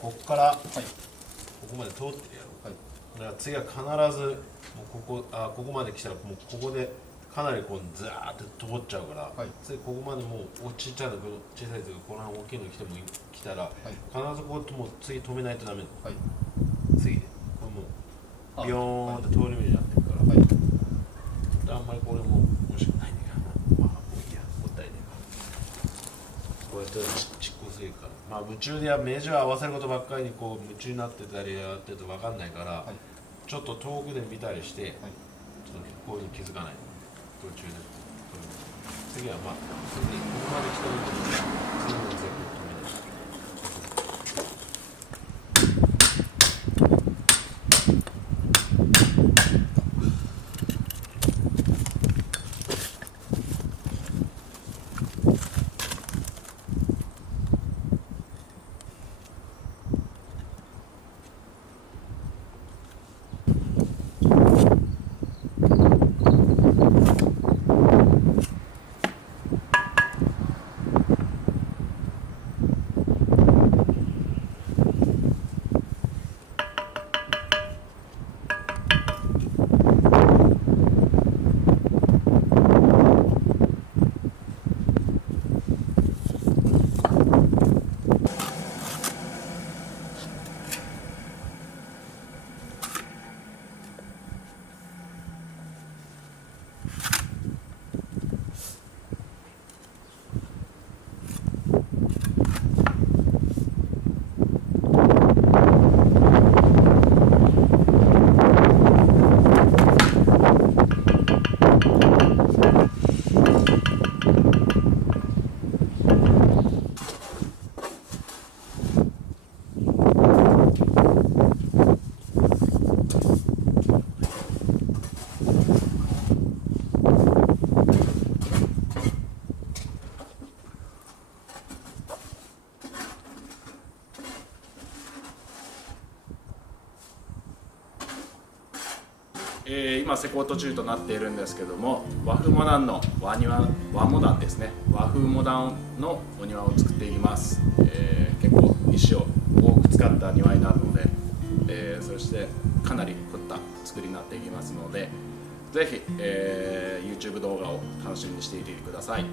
ここから、ここまで通ってるやろ、だから次は必ずもうここまで来たらもうここでかなりこうザーって通っちゃうから、次ここまでもうちっちゃいの小さいやつがこの大きいの来ても来たら、必ずここもう次止めないとダメだ、次でこれもうビヨーンって通り道になってるから、あんまりこれも欲しくないんだけど、まあもういいや、もったいねえからこうやって蓄光するから、まあ夢中で目地を合わせることばっかりにこう夢中になってたりやってると分かんないから、ちょっと遠くで見たりして、ちょっとこういうの気づかない途中で次はまあ次ここまで来た時に次の全部止めない。施工途中となっているんですけども、和風モダンの和モダンですね、和風モダンのお庭を作っていきます。結構石を多く使った庭になるので、そしてかなり凝った作りになっていきますので、ぜひ、YouTube 動画を楽しみにしていてください。